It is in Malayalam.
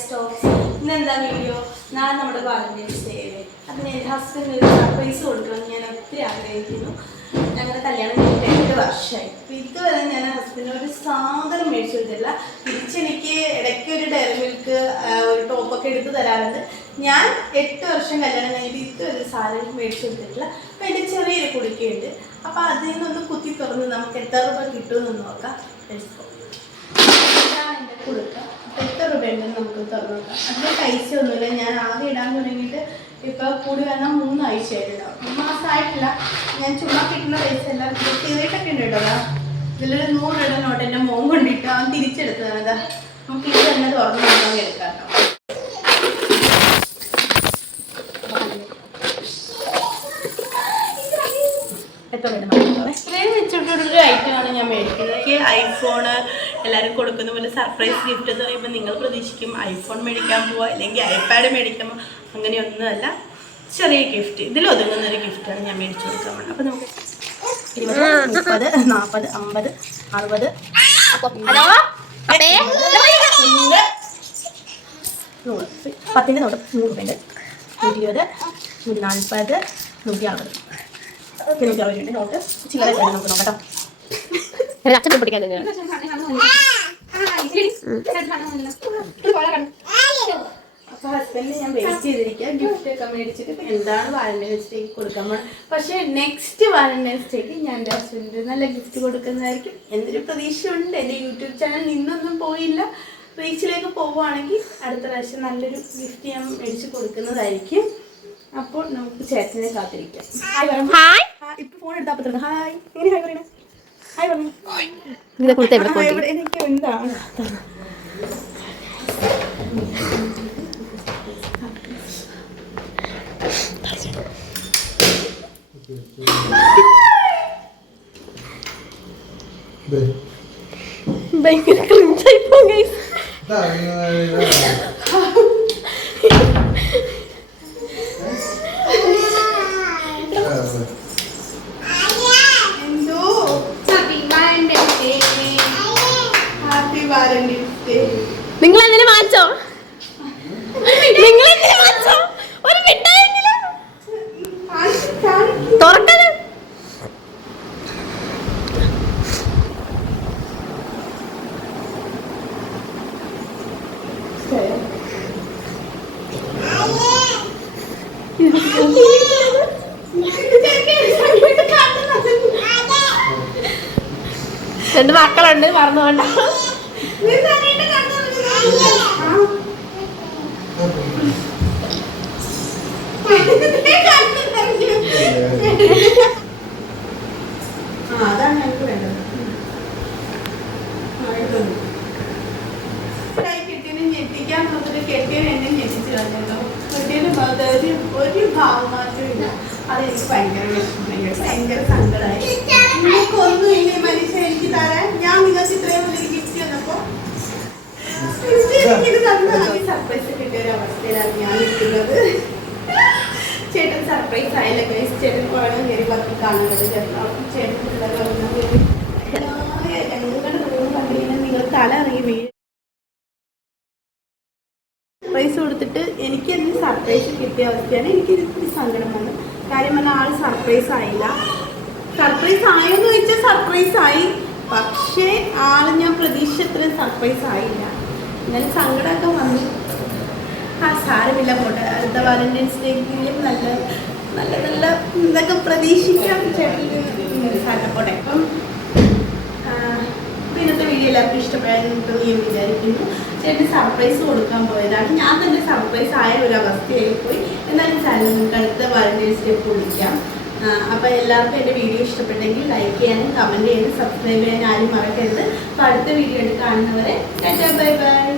സ്റ്റോക്സ്. ഇന്നെന്താ വീഡിയോ? നാളെ നമ്മുടെ വാലന്റൈൻസ് ഡേ അല്ലേ. അതിന് എൻ്റെ ഹസ്ബൻഡിന് ഒരു സർപ്രൈസ് കൊടുക്കണം ഞാൻ ഒത്തിരി ആഗ്രഹിക്കുന്നു. ഞങ്ങളുടെ കല്യാണം കഴിഞ്ഞിട്ട് 8 വർഷമായി. അപ്പോൾ ഇതുവരെ ഞാൻ ഹസ്ബൻഡിന് ഒരു സാധനം മേടിച്ചു കൊടുത്തില്ല. തിരിച്ചെനിക്ക് ഇടയ്ക്ക് ഒരു ഡയറി മിൽക്ക് ഒരു ടോപ്പൊക്കെ എടുത്ത് തരാറുണ്ട്. ഞാൻ 8 വർഷം കല്യാണം കഴിഞ്ഞിട്ട് ഇതുവരെ ഒരു സാധനം മേടിച്ചു കൊടുത്തിട്ടില്ല. അപ്പോൾ എൻ്റെ ചെറിയൊരു കുടിക്കുന്നുണ്ട്. അപ്പോൾ അതിൽ നിന്നൊന്ന് കുത്തി തുറന്ന് നമുക്ക് എത്ര രൂപ കിട്ടുമെന്ന് നോക്കാം. ഇതാണ് എൻ്റെ കുടുക്ക. അപ്പോൾ എത്ര രൂപയുണ്ടെന്ന് നമുക്ക് തുറന്ന് നോക്കാം. അതിന് പൈസ ഒന്നുമില്ല. ഞാൻ ആകെ ഇടാൻ തുടങ്ങിയിട്ട് ഇപ്പോൾ കൂടി വന്നാൽ 3 ആഴ്ചയായിട്ടുണ്ടാവും. 3 മാസമായിട്ടില്ല. ഞാൻ ചുമ്മാ കിട്ടുന്ന പൈസ എല്ലാം കൃത്യമായിട്ടൊക്കെ ഉണ്ട് കേട്ടോ. ഇതിലൊരു 100 രൂപ നോട്ട് എൻ്റെ മോൻ കൊണ്ടിട്ട് അവൻ തിരിച്ചെടുത്തതാണ്. അതാ നമുക്ക് ഇത് തന്നെ തുറന്ന് നോക്കാൻ എടുക്കാം കേട്ടോ. ഇത്രയും വെച്ചിട്ടൊരു ഐറ്റമാണ് ഞാൻ മേടിക്കുന്നത്. എനിക്ക് ഐഫോണ് എല്ലാവരും കൊടുക്കുന്ന പോലെ സർപ്രൈസ് ഗിഫ്റ്റ് എന്ന് പറയുമ്പോൾ നിങ്ങൾ പ്രതീക്ഷിക്കും ഐഫോൺ മേടിക്കാൻ പോവുക അല്ലെങ്കിൽ ഐപാഡ് മേടിക്കാൻ പോവുക. അങ്ങനെയൊന്നുമല്ല, ചെറിയ ഗിഫ്റ്റ് ഇതിലൊതുങ്ങുന്നൊരു ഗിഫ്റ്റാണ് ഞാൻ മേടിച്ചു കൊടുക്കാൻ പോകുന്നത്. അപ്പോൾ നമുക്ക് 20, 30, 40, 50, 60, 100. 10ൻ്റെ നോട്ട് 100 രൂപയുണ്ട്. 120, 140, 160. 160 നോട്ട് ചില്ലറ നമുക്ക് നോക്കട്ടോ. അപ്പോൾ ഹസ്ബൻഡിന് ഞാൻ വെയിറ്റ് ചെയ്തിരിക്കുക. ഗിഫ്റ്റ് ഒക്കെ മേടിച്ചിട്ട് എന്താണ് വാലന്റൈൻസ് ഡേക്ക് കൊടുക്കാൻ പോകണം. പക്ഷേ നെക്സ്റ്റ് വാലന്റൈൻസ് ഡേക്ക് ഞാൻ എൻ്റെ ഹസ്ബൻഡിന് നല്ല ഗിഫ്റ്റ് കൊടുക്കുന്നതായിരിക്കും. എന്തൊരു പ്രതീക്ഷയുണ്ട്. എൻ്റെ യൂട്യൂബ് ചാനൽ നിന്നൊന്നും പോയില്ല. റീച്ചിലേക്ക് പോവുകയാണെങ്കിൽ അടുത്ത പ്രാവശ്യം നല്ലൊരു ഗിഫ്റ്റ് ഞാൻ മേടിച്ച് കൊടുക്കുന്നതായിരിക്കും. അപ്പോൾ നമുക്ക് ചേട്ടനെ കാത്തിരിക്കാം. ഹായ്. ഇപ്പൊ ഫോൺ എടുത്താൽ പറ്റുന്നത്. ഹായ്. എങ്ങനെ ഹായ് പറയണേ? ഹായ് പറഞ്ഞു. എനിക്ക് എന്താണ് ഭയങ്കര ക്രിഞ്ചായി പോകും ഗൈസ്. നിങ്ങൾ എന്തിനു വാങ്ങിച്ചോ? നിങ്ങൾ എന്തിനു വാങ്ങിച്ചോ? ഒരു മിഠായില്ല തുറക്കത്. രണ്ട് മക്കളുണ്ട്, മറന്നു വേണ്ട. അതാണ് ഞങ്ങൾക്ക് വേണ്ടത്. കെട്ടിയനും ഞെട്ടിക്കാൻ നോക്കിട്ട് കെട്ടിയൻ എന്നെ ഞെട്ടിച്ചു കളഞ്ഞല്ലോ. കെട്ടിയന് ഒരു ഭാവം മാത്രമില്ല. അതെനിക്ക് ഭയങ്കര വിഷമം, ഭയങ്കര സങ്കടമായി. നിങ്ങൾക്കൊന്നും ഇല്ലേ മനുഷ്യ എനിക്ക് തരാൻ? ഞാൻ നിങ്ങൾക്ക് ഇത്രയും വലിയ ഗിഫ്റ്റ് തന്നപ്പോ സർപ്രൈസ് കിട്ടിയ ഒരു അവസ്ഥയിലാണ് ഞാൻ നിൽക്കുന്നത്. ചേട്ടൻ സർപ്രൈസ് ആയില്ല ഗൈസ്. ചേട്ടൻ വേണം കയറി പത്തി കാണുന്നത്. ചേട്ടൻ നിങ്ങൾ തല ഇറങ്ങി വീഴും. സർപ്രൈസ് കൊടുത്തിട്ട് എനിക്ക് അതിന് സർപ്രൈസ് കിട്ടിയ അവസ്ഥയാണ്. എനിക്ക് ഇതിൽ സങ്കടം വന്നു. കാര്യം പറഞ്ഞാൽ ആൾ സർപ്രൈസ് ആയില്ല. സർപ്രൈസ് ആയെന്ന് ചോദിച്ചാൽ സർപ്രൈസ് ആയി, പക്ഷേ ആൾ ഞാൻ പ്രതീക്ഷ അത്രയും സർപ്രൈസ് ആയില്ല. എന്നാലും സങ്കടമൊക്കെ വന്നു. സാരമില്ല, പോട്ടെ. അടുത്ത വാലന്റൈൻസ് ഡേക്കെങ്കിലും നല്ല നല്ല നല്ല ഇതൊക്കെ പ്രതീക്ഷിക്കാം ചേട്ടൻ. പോട്ടെ. അപ്പം ഇന്നത്തെ വീഡിയോ എല്ലാവർക്കും ഇഷ്ടപ്പെടാൻ ഞാൻ വിചാരിക്കുന്നു. ചേട്ടൻ സർപ്രൈസ് കൊടുക്കാൻ പോയതാണ്. ഞാൻ തന്നെ സർപ്രൈസ് ആയ ഒരു അവസ്ഥയായി പോയി. എന്നാലും ചാനൽ നിങ്ങൾക്ക് അടുത്ത വാലന്റൈൻസ് ഡേ വിളിക്കാം. അപ്പോൾ എല്ലാവർക്കും എൻ്റെ വീഡിയോ ഇഷ്ടപ്പെട്ടെങ്കിൽ ലൈക്ക് ചെയ്യാനും കമൻറ്റ് ചെയ്യാനും സബ്സ്ക്രൈബ് ചെയ്യാനും ആരും മറക്കരുത്. അപ്പോൾ അടുത്ത വീഡിയോ ആയിട്ട് കാണുന്നവരെ ബൈ ബൈ.